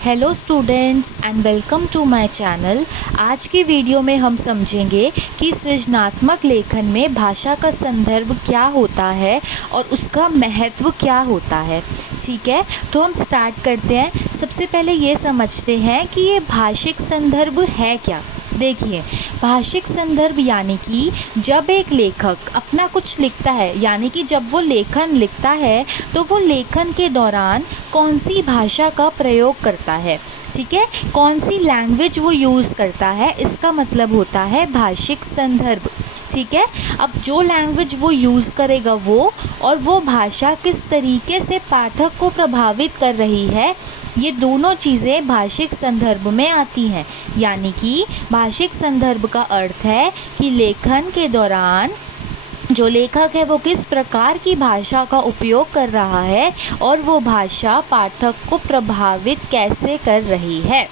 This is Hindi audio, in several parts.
Hello students and welcome to my channel. आज की वीडियो में हम समझेंगे कि सृजनात्मक लेखन में भाषा का संदर्भ क्या होता है और उसका महत्व क्या होता है। ठीक है, तो हम स्टार्ट करते हैं। सबसे पहले ये समझते हैं कि ये भाषिक संदर्भ है क्या। देखिए, भाषिक संदर्भ यानी कि जब एक लेखक अपना कुछ लिखता है, यानी कि जब वो लेखन लिखता है तो वो लेखन के दौरान कौन सी भाषा का प्रयोग करता है। ठीक है, कौन सी लैंग्वेज वो यूज़ करता है, इसका मतलब होता है भाषिक संदर्भ। ठीक है, अब जो लैंग्वेज वो यूज़ करेगा वो, और वो भाषा किस तरीके से पाठक को प्रभावित कर रही है, ये दोनों चीज़ें भाषिक संदर्भ में आती हैं। यानी कि भाषिक संदर्भ का अर्थ है कि लेखन के दौरान जो लेखक है वो किस प्रकार की भाषा का उपयोग कर रहा है और वो भाषा पाठक को प्रभावित कैसे कर रही है।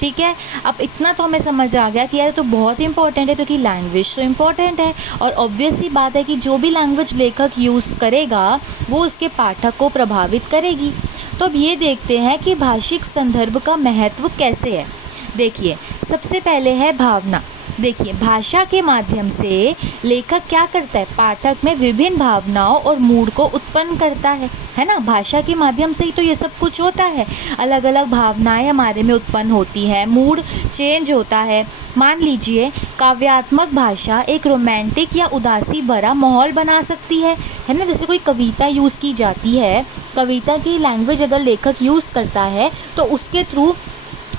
ठीक है, अब इतना तो हमें समझ आ गया कि यार तो बहुत इंपॉर्टेंट है, क्योंकि लैंग्वेज तो इम्पॉर्टेंट है और ऑब्वियस सी बात है कि जो भी लैंग्वेज लेखक यूज़ करेगा वो उसके पाठक को प्रभावित करेगी। तो अब ये देखते हैं कि भाषिक संदर्भ का महत्व कैसे है। देखिए, सबसे पहले है भावना। देखिए, भाषा के माध्यम से लेखक क्या करता है, पाठक में विभिन्न भावनाओं और मूड को उत्पन्न करता है ना। भाषा के माध्यम से ही तो ये सब कुछ होता है। अलग अलग भावनाएं हमारे में उत्पन्न होती हैं, मूड चेंज होता है। मान लीजिए, काव्यात्मक भाषा एक रोमांटिक या उदासी भरा माहौल बना सकती है ना। जैसे कोई कविता यूज़ की जाती है, कविता की लैंग्वेज अगर लेखक यूज़ करता है तो उसके थ्रू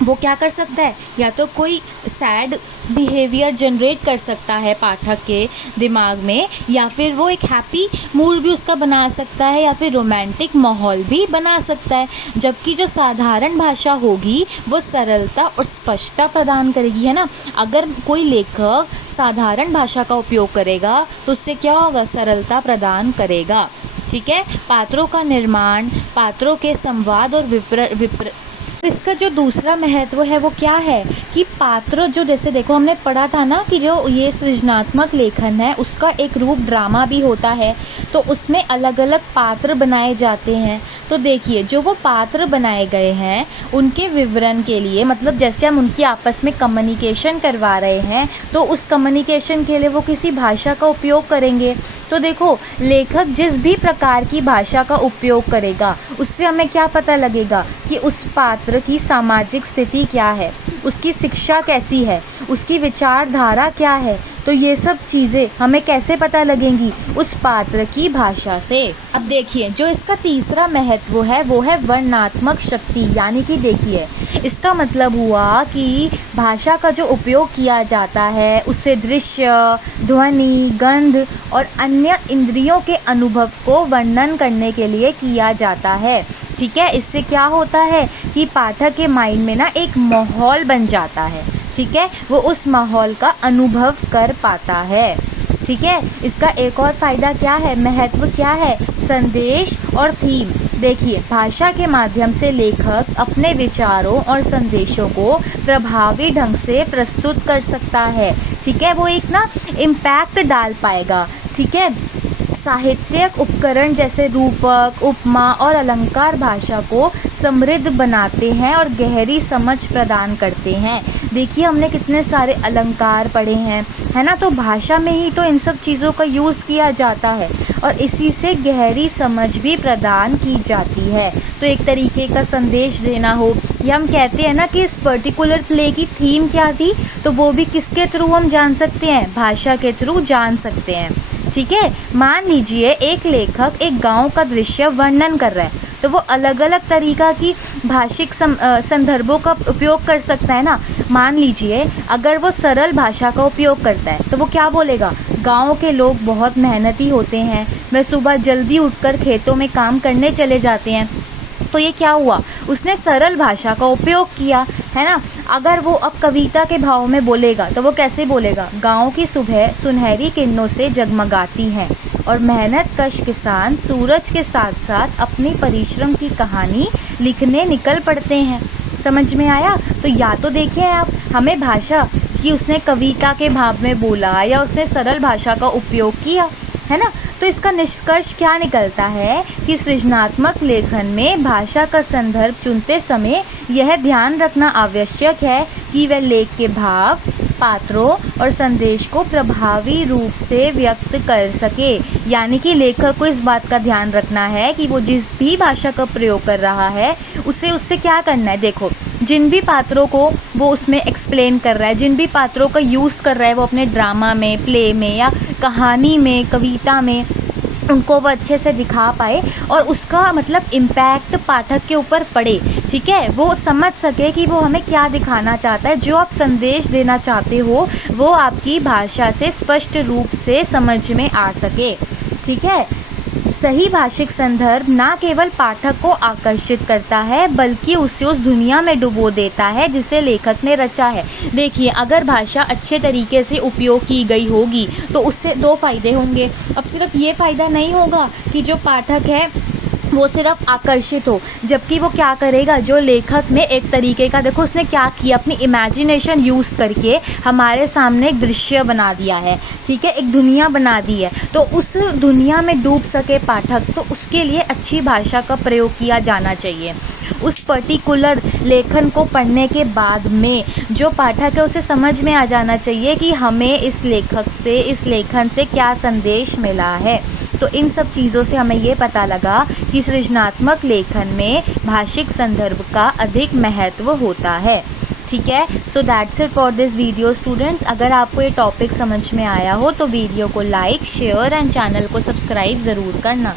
वो क्या कर सकता है, या तो कोई सैड बिहेवियर जनरेट कर सकता है पाठक के दिमाग में, या फिर वो एक हैप्पी मूड भी उसका बना सकता है, या फिर रोमांटिक माहौल भी बना सकता है। जबकि जो साधारण भाषा होगी वो सरलता और स्पष्टता प्रदान करेगी, है ना। अगर कोई लेखक साधारण भाषा का उपयोग करेगा तो उससे क्या होगा, सरलता प्रदान करेगा। ठीक है, पात्रों का निर्माण, पात्रों के संवाद और इसका जो दूसरा महत्व है वो क्या है कि पात्र जो, जैसे देखो हमने पढ़ा था ना कि जो ये सृजनात्मक लेखन है उसका एक रूप ड्रामा भी होता है, तो उसमें अलग अलग पात्र बनाए जाते हैं। तो देखिए, जो वो पात्र बनाए गए हैं उनके विवरण के लिए, मतलब जैसे हम उनकी आपस में कम्युनिकेशन करवा रहे हैं तो उस कम्युनिकेशन के लिए वो किसी भाषा का उपयोग करेंगे। तो देखो, लेखक जिस भी प्रकार की भाषा का उपयोग करेगा उससे हमें क्या पता लगेगा कि उस पात्र की सामाजिक स्थिति क्या है, उसकी शिक्षा कैसी है, उसकी विचारधारा क्या है। तो ये सब चीज़ें हमें कैसे पता लगेंगी, उस पात्र की भाषा से। अब देखिए, जो इसका तीसरा महत्व है वो है वर्णनात्मक शक्ति। यानी कि देखिए, इसका मतलब हुआ कि भाषा का जो उपयोग किया जाता है उससे दृश्य, ध्वनि, गंध और अन्य इंद्रियों के अनुभव को वर्णन करने के लिए किया जाता है। ठीक है, इससे क्या होता है कि पाठक के माइंड में ना एक माहौल बन जाता है। ठीक है, वो उस माहौल का अनुभव कर पाता है। ठीक है, इसका एक और फ़ायदा क्या है, महत्व क्या है, संदेश और थीम। देखिए, भाषा के माध्यम से लेखक अपने विचारों और संदेशों को प्रभावी ढंग से प्रस्तुत कर सकता है। ठीक है, वो एक ना इम्पैक्ट डाल पाएगा। ठीक है, साहित्यिक उपकरण जैसे रूपक, उपमा और अलंकार भाषा को समृद्ध बनाते हैं और गहरी समझ प्रदान करते हैं। देखिए, हमने कितने सारे अलंकार पढ़े हैं, है ना। तो भाषा में ही तो इन सब चीज़ों का यूज़ किया जाता है और इसी से गहरी समझ भी प्रदान की जाती है। तो एक तरीके का संदेश देना हो, या हम कहते हैं ना कि इस पर्टिकुलर प्ले की थीम क्या थी, तो वो भी किसके थ्रू हम जान सकते हैं, भाषा के थ्रू जान सकते हैं। ठीक है, मान लीजिए एक लेखक एक गांव का दृश्य वर्णन कर रहा है, तो वो अलग अलग तरीक़ा की भाषिक संदर्भों का उपयोग कर सकता है ना। मान लीजिए, अगर वो सरल भाषा का उपयोग करता है तो वो क्या बोलेगा, गांव के लोग बहुत मेहनती होते हैं, वे सुबह जल्दी उठकर खेतों में काम करने चले जाते हैं। तो ये क्या हुआ, उसने सरल भाषा का उपयोग किया, है ना। अगर वो अब कविता के भाव में बोलेगा तो वो कैसे बोलेगा, गांव की सुबह सुनहरी किरणों से जगमगाती हैं और मेहनतकश किसान सूरज के साथ साथ अपनी परिश्रम की कहानी लिखने निकल पड़ते हैं। समझ में आया। तो या तो देखिए आप, हमें भाषा कि उसने कविता के भाव में बोला या उसने सरल भाषा का उपयोग किया, है ना। तो इसका निष्कर्ष क्या निकलता है कि सृजनात्मक लेखन में भाषा का संदर्भ चुनते समय यह ध्यान रखना आवश्यक है कि वह लेख के भाव, पात्रों और संदेश को प्रभावी रूप से व्यक्त कर सके। यानी कि लेखक को इस बात का ध्यान रखना है कि वो जिस भी भाषा का प्रयोग कर रहा है उससे क्या करना है। देखो, जिन भी पात्रों को वो उसमें एक्सप्लेन कर रहा है, जिन भी पात्रों का यूज़ कर रहा है वो अपने ड्रामा में, प्ले में या कहानी में, कविता में, उनको वो अच्छे से दिखा पाए और उसका मतलब इम्पैक्ट पाठक के ऊपर पड़े। ठीक है, वो समझ सके कि वो हमें क्या दिखाना चाहता है, जो आप संदेश देना चाहते हो वो आपकी भाषा से स्पष्ट रूप से समझ में आ सके। ठीक है, सही भाषिक संदर्भ ना केवल पाठक को आकर्षित करता है बल्कि उसे उस दुनिया में डुबो देता है जिसे लेखक ने रचा है। देखिए, अगर भाषा अच्छे तरीके से उपयोग की गई होगी तो उससे दो फायदे होंगे। अब सिर्फ ये फ़ायदा नहीं होगा कि जो पाठक है वो सिर्फ आकर्षित हो, जबकि वो क्या करेगा, जो लेखक ने एक तरीके का, देखो उसने क्या किया, अपनी इमेजिनेशन यूज़ करके हमारे सामने एक दृश्य बना दिया है। ठीक है, एक दुनिया बना दी है, तो उस दुनिया में डूब सके पाठक, तो उसके लिए अच्छी भाषा का प्रयोग किया जाना चाहिए। उस पर्टिकुलर लेखन को पढ़ने के बाद में जो पाठक है उसे समझ में आ जाना चाहिए कि हमें इस लेखक से, इस लेखन से क्या संदेश मिला है। तो इन सब चीज़ों से हमें ये पता लगा कि सृजनात्मक लेखन में भाषिक संदर्भ का अधिक महत्व होता है। ठीक है, so that's it for this video students. अगर आपको ये टॉपिक समझ में आया हो तो वीडियो को लाइक, शेयर एंड चैनल को सब्सक्राइब ज़रूर करना।